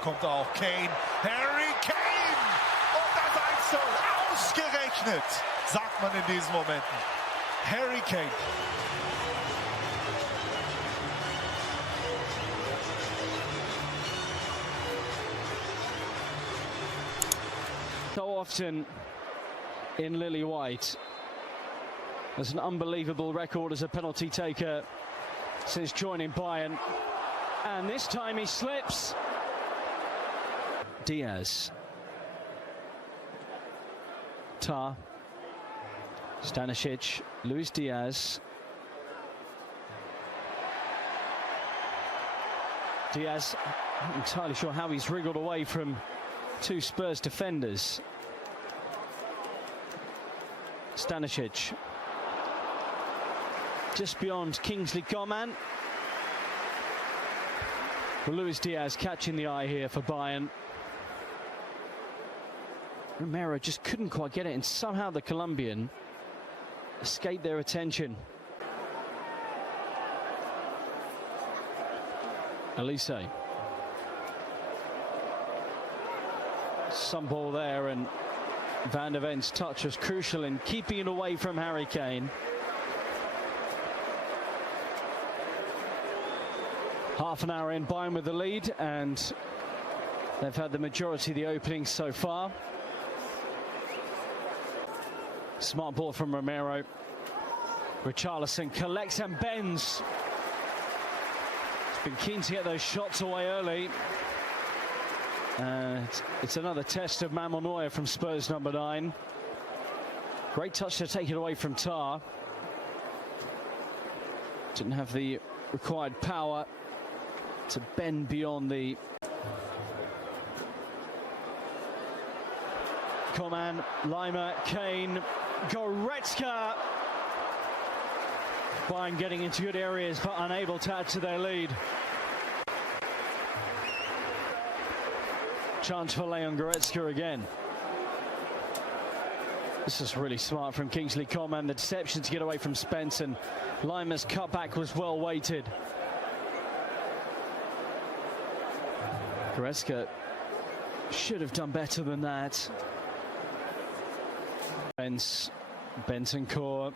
kommt auch Kane. Harry Kane! Und das 1:0 ausgerechnet, sagt man in diesen Momenten. Harry Kane. So often in Lily White, there's an unbelievable record as a penalty taker since joining Bayern, and this time he slips. Diaz, Tar, Stanisic, Luis Diaz. Diaz, not entirely sure how he's wriggled away from two Spurs defenders. Stanisic, just beyond Kingsley Coman. Luis Diaz catching the eye here for Bayern. Romero just couldn't quite get it, and somehow the Colombian escaped their attention. Elise. Some ball there, and Van der Ven's touch was crucial in keeping it away from Harry Kane. Half an hour in, Bayern with the lead, and they've had the majority of the openings so far. Smart ball from Romero. Richarlison collects and bends. He's been keen to get those shots away early. It's another test of Manuel Neuer from Spurs number 9. Great touch to take it away from Tar. Didn't have the required power to bend beyond the Coman, Lima, Kane, Goretzka. Bayern getting into good areas but unable to add to their lead. Chance for Leon Goretzka again. This is really smart from Kingsley Coman. The deception to get away from Spence, and Lima's cutback was well weighted. Goretzka should have done better than that. Bentancur,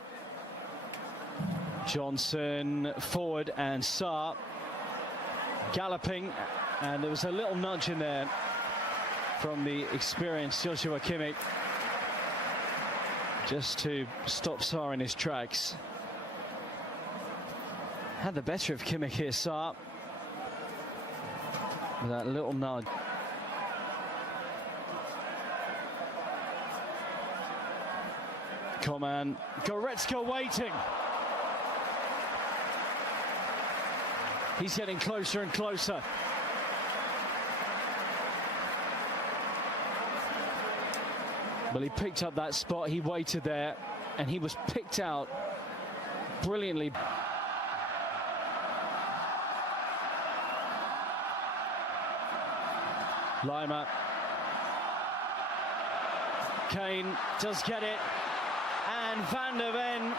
Johnson forward, and Sarr galloping, and there was a little nudge in there from the experienced Joshua Kimmich just to stop Sarr in his tracks. Had the better of Kimmich here, Sarr, with that little nudge. Coman, Goretzka waiting. He's getting closer and closer. Well, he picked up that spot, he waited there, and he was picked out brilliantly. Lima. Kane does get it, and Van der Ven.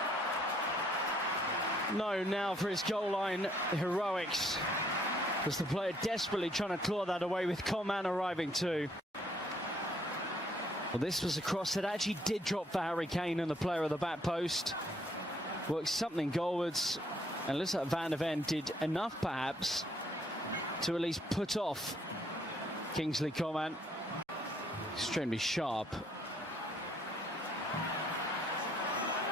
No, now for his goal line heroics. Was the player desperately trying to claw that away, with Coman arriving too. Well, this was a cross that actually did drop for Harry Kane, and the player at the back post worked something goalwards, and looks like Van der Ven did enough perhaps to at least put off Kingsley Coman. Extremely sharp.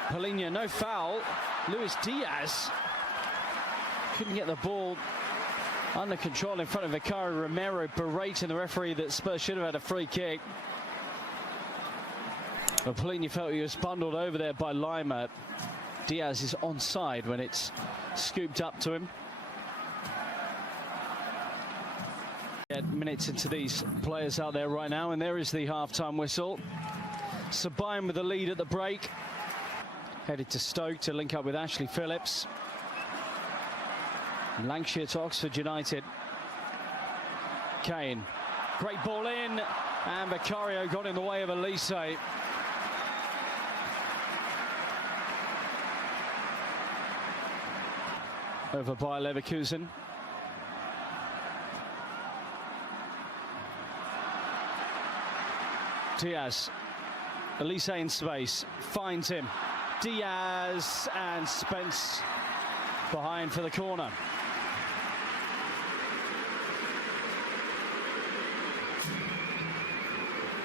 Paulinho, no foul. Luis Diaz couldn't get the ball under control in front of Vicario. Romero berating the referee that Spurs should have had a free kick. But Paulinho felt he was bundled over there by Lima. Diaz is onside when it's scooped up to him. Minutes into these players out there right now, and there is the half-time whistle. So Bayern with the lead at the break. Headed to Stoke to link up with Ashley Phillips. Lancashire to Oxford United. Kane, great ball in, and Vicario got in the way of Elise. Over by Leverkusen. Diaz, Elise in space, finds him. Diaz and Spence behind for the corner.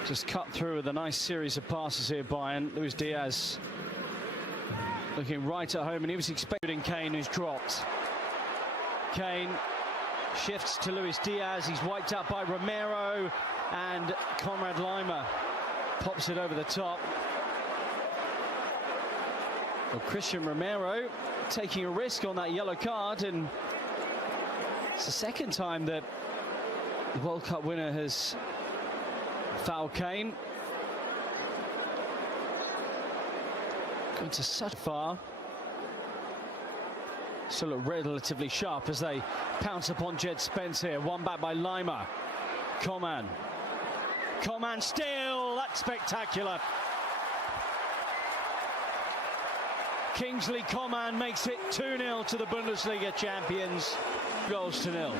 Just cut through with a nice series of passes here, Bayern. Luis Diaz looking right at home, and he was expecting Kane, who's dropped. Kane shifts to Luis Diaz. He's wiped out by Romero, and Conrad Lima pops it over the top. Well, Christian Romero taking a risk on that yellow card, and it's the second time that the World Cup winner has fouled Kane. Going to such far. Still look relatively sharp as they pounce upon Jed Spence here. One back by Lima. Coman still. That's spectacular. Kingsley Coman makes it 2-0 to the Bundesliga champions. Goals to nil.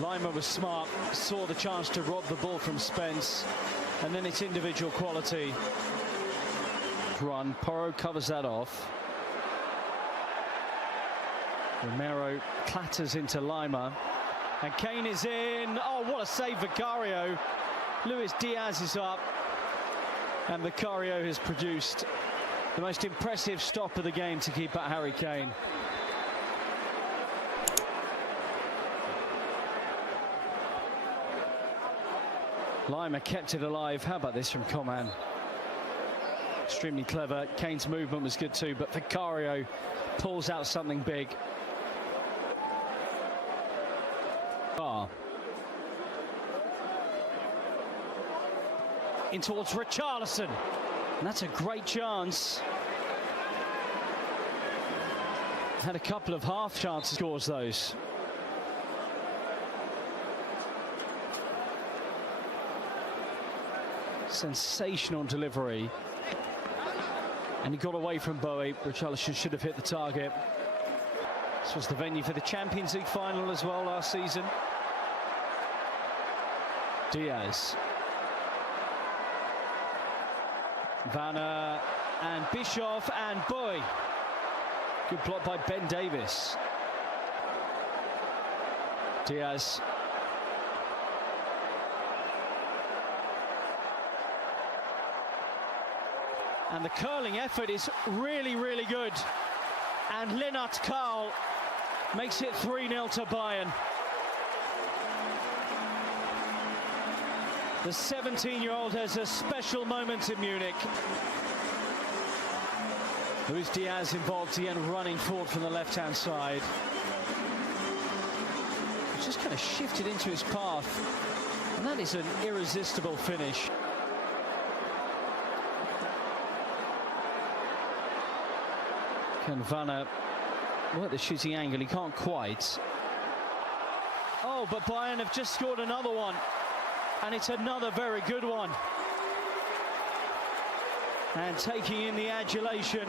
Lima was smart, saw the chance to rob the ball from Spence, and then it's individual quality. Run, Porro covers that off. Romero clatters into Lima, and Kane is in. Oh, what a save, Vicario. Luis Diaz is up, and Vicario has produced the most impressive stop of the game to keep out Harry Kane. Lima kept it alive. How about this from Coman? Extremely clever. Kane's movement was good too, but Vicario pulls out something big. In towards Richarlison, and that's a great chance. Had a couple of half chances, scores those. Sensational delivery, and he got away from Bowie. Richarlison should have hit the target. This was the venue for the Champions League final as well last season. Diaz, Vanna and Bischoff and Bowie. Good block by Ben Davis. Diaz. And the curling effort is really, really good. And Lennart Karl makes it 3-0 to Bayern. The 17-year-old has a special moment in Munich. Luis Diaz involved again, running forward from the left-hand side. He's just kind of shifted into his path. And that is an irresistible finish. Can Vanna work the shooting angle? He can't quite. Oh, but Bayern have just scored another one, and it's another very good one. And taking in the adulation,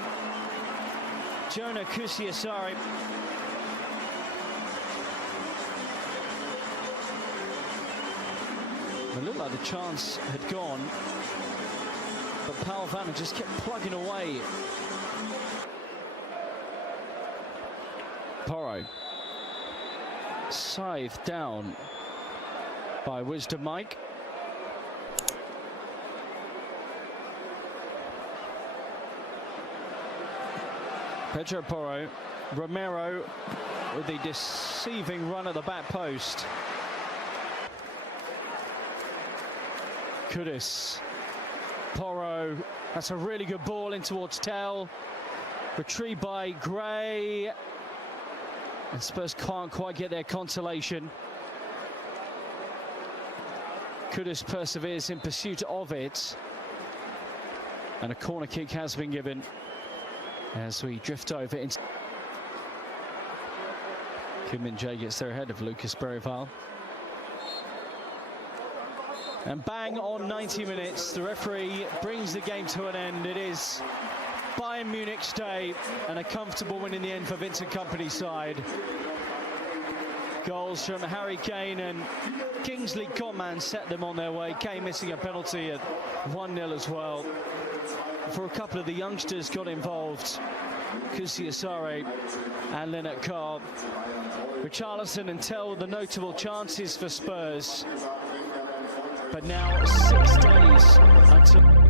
Jonah Kusiasari. It looked like the chance had gone, but Paul Vanna just kept plugging away. Porro, scythed down by Wisdom Mike. Pedro Porro, Romero with the deceiving run at the back post. Kudus, Porro, that's a really good ball in towards Tell. Retrieved by Gray. And Spurs can't quite get their consolation. Kudus perseveres in pursuit of it. And a corner kick has been given as we drift over into... Kim Min-jae gets there ahead of Lucas Berrival. And bang on 90 minutes, the referee brings the game to an end. It is Bayern Munich's day, and a comfortable win in the end for Vincent Kompany's side. Goals from Harry Kane and Kingsley Coman set them on their way. Kane missing a penalty at 1-0 as well. For a couple of the youngsters got involved, Kusiasare and Lennart Carr. Richarlison and Tell the notable chances for Spurs. But now 6 days until...